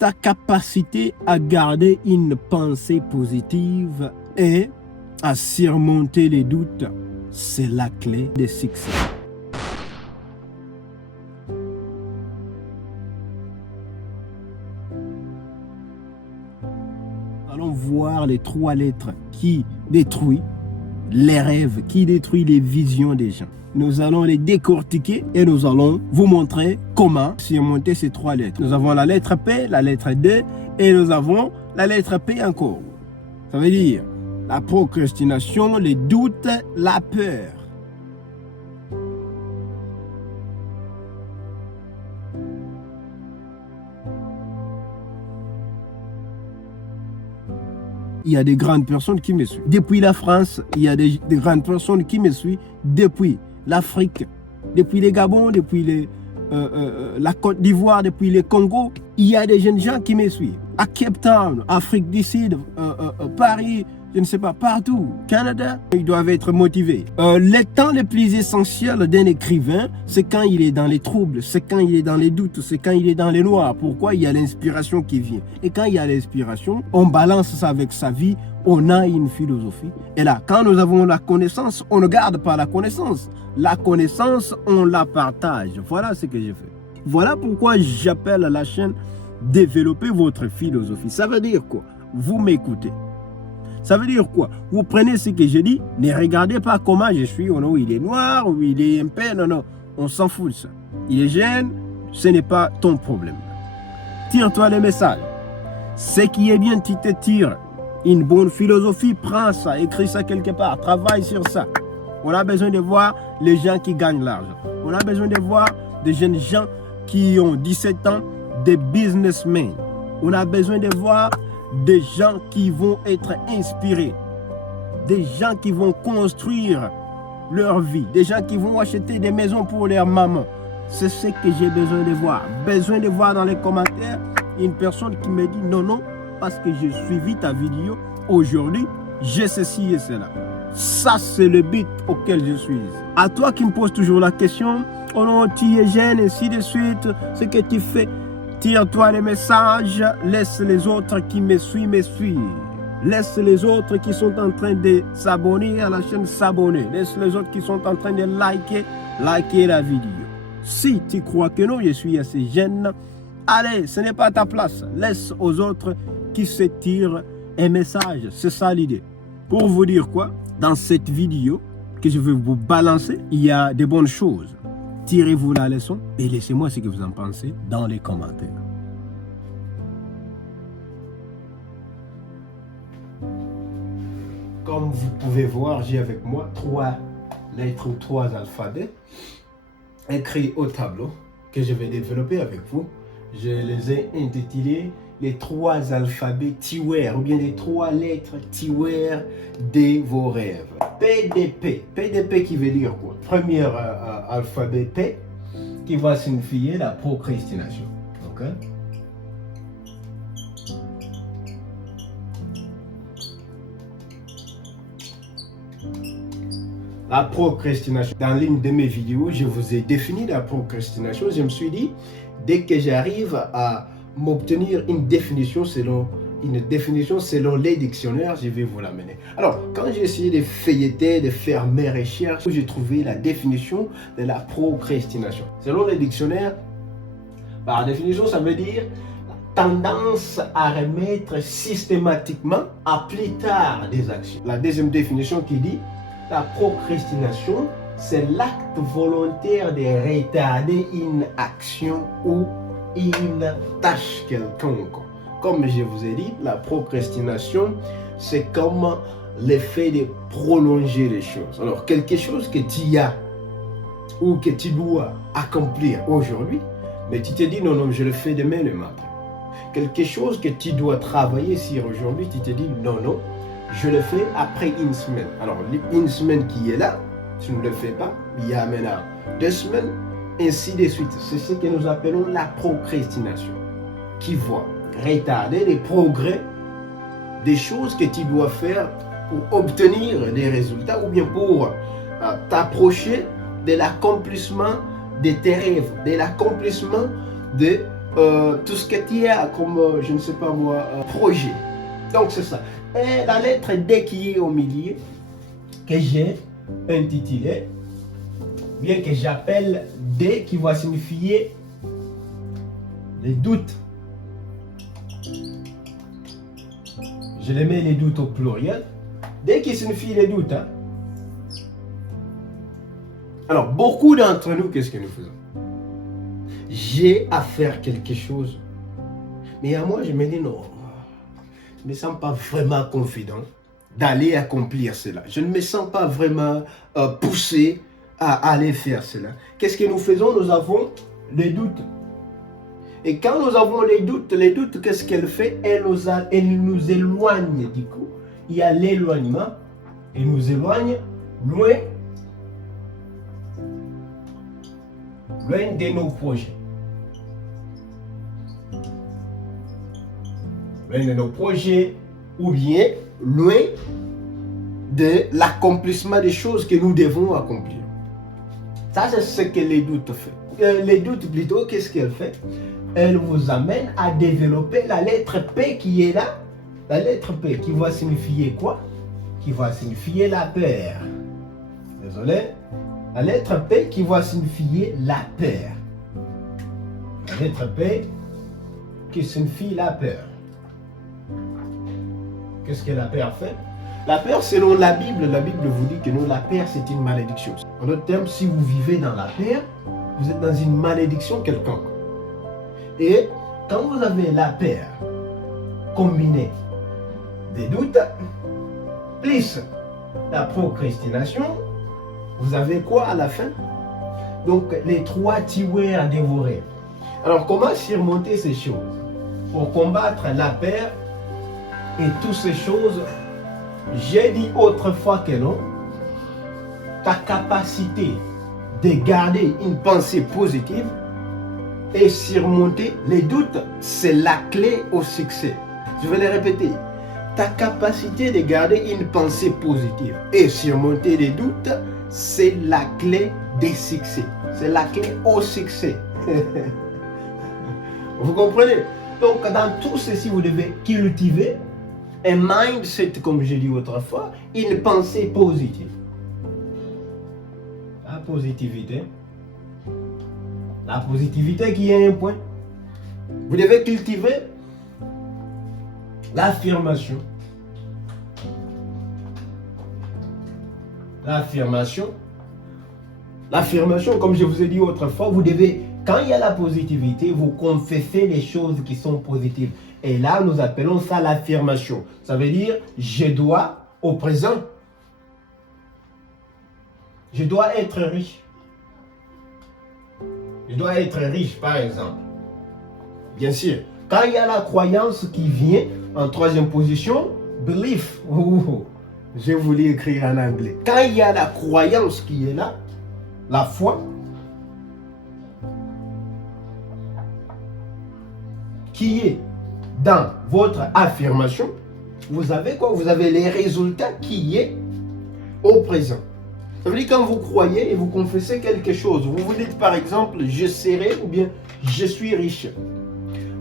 ta capacité à garder une pensée positive et à surmonter les doutes, c'est la clé du succès. Allons voir les 3 lettres qui détruisent les rêves, qui détruisent les visions des gens. Nous allons les décortiquer et nous allons vous montrer comment surmonter ces 3 lettres. Nous avons la lettre P, la lettre D et nous avons la lettre P encore. Ça veut dire la procrastination, les doutes, la peur. Il y a des grandes personnes qui me suivent. Depuis la France, il y a des grandes personnes qui me suivent depuis l'Afrique, depuis les Gabon, depuis la Côte d'Ivoire, depuis le Congo. Il y a des jeunes gens qui me suivent. À Cape Town, Afrique du Sud, Paris, je ne sais pas, partout, Canada, ils doivent être motivés. Le temps le plus essentiel d'un écrivain, c'est quand il est dans les troubles, c'est quand il est dans les doutes, c'est quand il est dans les noirs. Pourquoi? Il y a l'inspiration qui vient. Et quand il y a l'inspiration, on balance ça avec sa vie, on a une philosophie. Et là, quand nous avons la connaissance, on ne garde pas la connaissance. La connaissance, on la partage. Voilà ce que j'ai fait. Voilà pourquoi j'appelle la chaîne « Développer votre philosophie ». Ça veut dire quoi? Vous m'écoutez. Ça veut dire quoi? Vous prenez ce que je dis, ne regardez pas comment je suis, oh non, il est noir, ou il est un peu, non, non, on s'en fout de ça. Il est jeune, ce n'est pas ton problème. Tire-toi les messages. Ce qui est bien, tu te tires une bonne philosophie, prends ça, écris ça quelque part, travaille sur ça. On a besoin de voir les gens qui gagnent l'argent. On a besoin de voir des jeunes gens qui ont 17 ans, des businessmen. On a besoin de voir des gens qui vont être inspirés, des gens qui vont construire leur vie, des gens qui vont acheter des maisons pour leur maman. C'est ce que j'ai besoin de voir. Besoin de voir dans les commentaires une personne qui me dit non, non, parce que j'ai suivi ta vidéo aujourd'hui, j'ai ceci et cela. Ça, c'est le but auquel je suis. À toi qui me poses toujours la question, oh non, tu es jeune, ainsi de suite, ce que tu fais. Tire-toi les messages, laisse les autres qui me suivent. Laisse les autres qui sont en train de s'abonner à la chaîne s'abonner. Laisse les autres qui sont en train de liker la vidéo. Si tu crois que non, je suis assez jeune, allez, ce n'est pas ta place. Laisse aux autres qui se tirent un message. C'est ça l'idée. Pour vous dire quoi, dans cette vidéo que je vais vous balancer, il y a de bonnes choses. Tirez-vous la leçon et laissez-moi ce que vous en pensez dans les commentaires. Comme vous pouvez voir, j'ai avec moi 3 lettres ou 3 alphabets écrits au tableau que je vais développer avec vous. Je les ai intitulés les 3 alphabets Tiware ou bien les 3 lettres Tiware de vos rêves. PDP. PDP qui veut dire quoi? Premier alphabet P qui va signifier la procrastination. Ok? La procrastination. Dans l'une de mes vidéos, je vous ai défini la procrastination. Je me suis dit, dès que j'arrive à m'obtenir une définition selon les dictionnaires, je vais vous l'amener. Alors, quand j'ai essayé de feuilleter, de faire mes recherches, j'ai trouvé la définition de la procrastination. Selon les dictionnaires, par définition, ça veut dire la tendance à remettre systématiquement à plus tard des actions. La deuxième définition qui dit la procrastination, c'est l'acte volontaire de retarder une action ou une tâche quelconque. Comme je vous ai dit, la procrastination, c'est comme l'effet de prolonger les choses. Alors, quelque chose que tu as ou que tu dois accomplir aujourd'hui, mais tu te dis non, non, je le fais demain, le matin. Quelque chose que tu dois travailler sur aujourd'hui, tu te dis non, non, je le fais après une semaine. Alors, une semaine qui est là, tu ne le fais pas, il y a maintenant 2 semaines, ainsi de suite. C'est ce que nous appelons la procrastination, qui va retarder les progrès des choses que tu dois faire pour obtenir des résultats ou bien pour t'approcher de l'accomplissement de tes rêves, de l'accomplissement de tout ce que tu as comme, je ne sais pas moi, projet. Donc c'est ça. Et la lettre D qui est au milieu, que j'ai intitulé, bien que j'appelle D qui va signifier les doutes. Je les mets les doutes au pluriel. D qui signifie les doutes. Hein? Alors, beaucoup d'entre nous, qu'est-ce que nous faisons? J'ai à faire quelque chose. Mais à moi, je me dis non. Je ne me sens pas vraiment confident d'aller accomplir cela. Je ne me sens pas vraiment poussé à aller faire cela. Qu'est-ce que nous faisons? Nous avons les doutes. Et quand nous avons les doutes, qu'est-ce qu'elle fait? Elle nous éloigne du coup. Il y a l'éloignement. Elle nous éloigne loin de nos projets. Loin de nos projets ou bien loin de l'accomplissement des choses que nous devons accomplir. Ça, c'est ce que les doutes font. Les doutes plutôt, qu'est-ce qu'elle fait? Elle vous amène à développer la lettre P qui est là. La lettre P qui va signifier quoi? Qui va signifier la peur. Désolé. La lettre P qui va signifier la peur. La lettre P qui signifie la peur. Qu'est-ce que la peur fait? La peur, selon la Bible vous dit que non, la peur c'est une malédiction. En d'autres termes, si vous vivez dans la peur, vous êtes dans une malédiction quelconque. Et quand vous avez la peur combinée des doutes, plus la procrastination, vous avez quoi à la fin? Donc les trois tueurs dévorés. Alors comment surmonter ces choses? Pour combattre la peur et toutes ces choses, j'ai dit autrefois que non, ta capacité de garder une pensée positive et surmonter les doutes, c'est la clé au succès. Je vais le répéter. Ta capacité de garder une pensée positive et surmonter les doutes, c'est la clé des succès. C'est la clé au succès. Vous comprenez? Donc, dans tout ceci, vous devez cultiver un mindset, comme j'ai dit autrefois, une pensée positive. La positivité. La positivité qui est un point. Vous devez cultiver l'affirmation. L'affirmation. L'affirmation, comme je vous ai dit autrefois, vous devez, quand il y a la positivité, vous confessez les choses qui sont positives. Et là, nous appelons ça l'affirmation. Ça veut dire, je dois, au présent, je dois être riche. Je dois être riche, par exemple. Bien sûr. Quand il y a la croyance qui vient en troisième position, belief. J'ai voulu écrire en anglais. Quand il y a la croyance qui est là, la foi, qui est dans votre affirmation, vous avez quoi? Vous avez les résultats qui est au présent. Ça veut dire quand vous croyez et vous confessez quelque chose, vous vous dites par exemple, je serai ou bien je suis riche.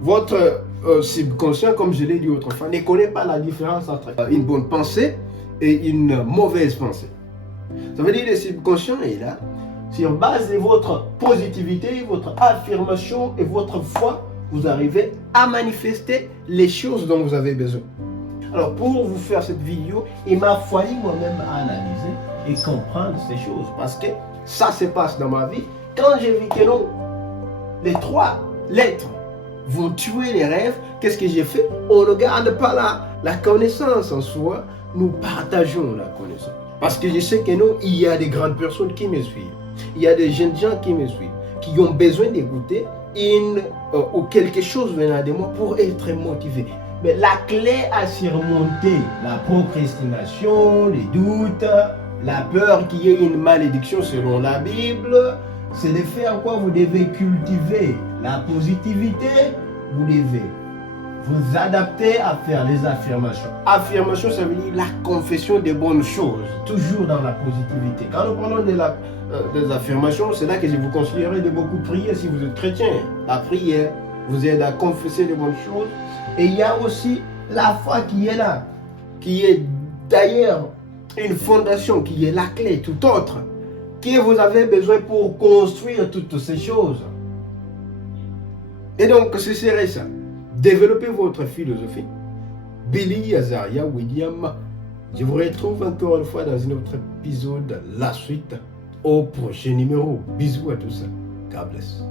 Votre subconscient, comme je l'ai dit autrefois, ne connaît pas la différence entre une bonne pensée et une mauvaise pensée. Ça veut dire que le subconscient est là, sur base de votre positivité, votre affirmation et votre foi, vous arrivez à manifester les choses dont vous avez besoin. Alors pour vous faire cette vidéo, il m'a fallu moi-même analyser et comprendre ces choses. Parce que ça se passe dans ma vie. Quand j'ai vu que non, les trois lettres vont tuer les rêves, qu'est-ce que j'ai fait? On ne garde pas la connaissance en soi, nous partageons la connaissance. Parce que je sais que non, il y a des grandes personnes qui me suivent. Il y a des jeunes gens qui me suivent, qui ont besoin d'écouter ou quelque chose venant de moi pour être motivés. Mais la clé à surmonter la procrastination, les doutes, la peur qui est une malédiction selon la Bible, c'est de faire quoi? Vous devez cultiver la positivité, vous devez vous adapter à faire les affirmations. Affirmation, ça veut dire la confession des bonnes choses, toujours dans la positivité. Quand nous parlons des affirmations, c'est là que je vous conseillerais de beaucoup prier si vous êtes chrétien. La prière, vous aide à confesser les bonnes choses. Et il y a aussi la foi qui est là, qui est d'ailleurs une fondation, qui est la clé, tout autre, que vous avez besoin pour construire toutes ces choses. Et donc, ce serait ça. Développez votre philosophie. Billy Azaria William. Je vous retrouve encore une fois dans un autre épisode, la suite, au prochain numéro. Bisous à tous. God bless.